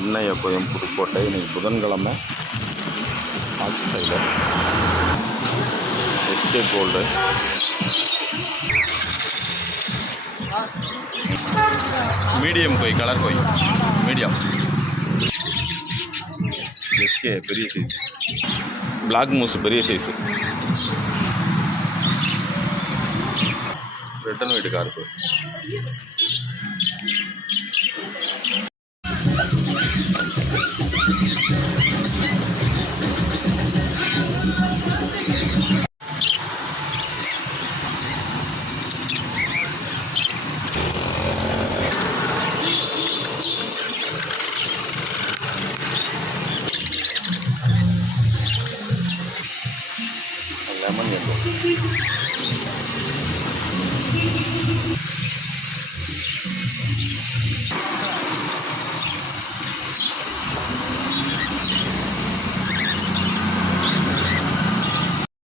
அன்னைய கோயம் புதுக்கோட்டை இன்னைக்கு புதன்கிழமை ஆட்சி சைடில் எஸ்கே கோல்டு மீடியம் கோய் கலர் கோய் மீடியம் எஸ்கே பெரிய சைஸ் பிளாக் மூஸ் பெரிய சைஸ் ரிட்டர்ன் வீட்டு கார்ப்பு லெமன் எல்லோ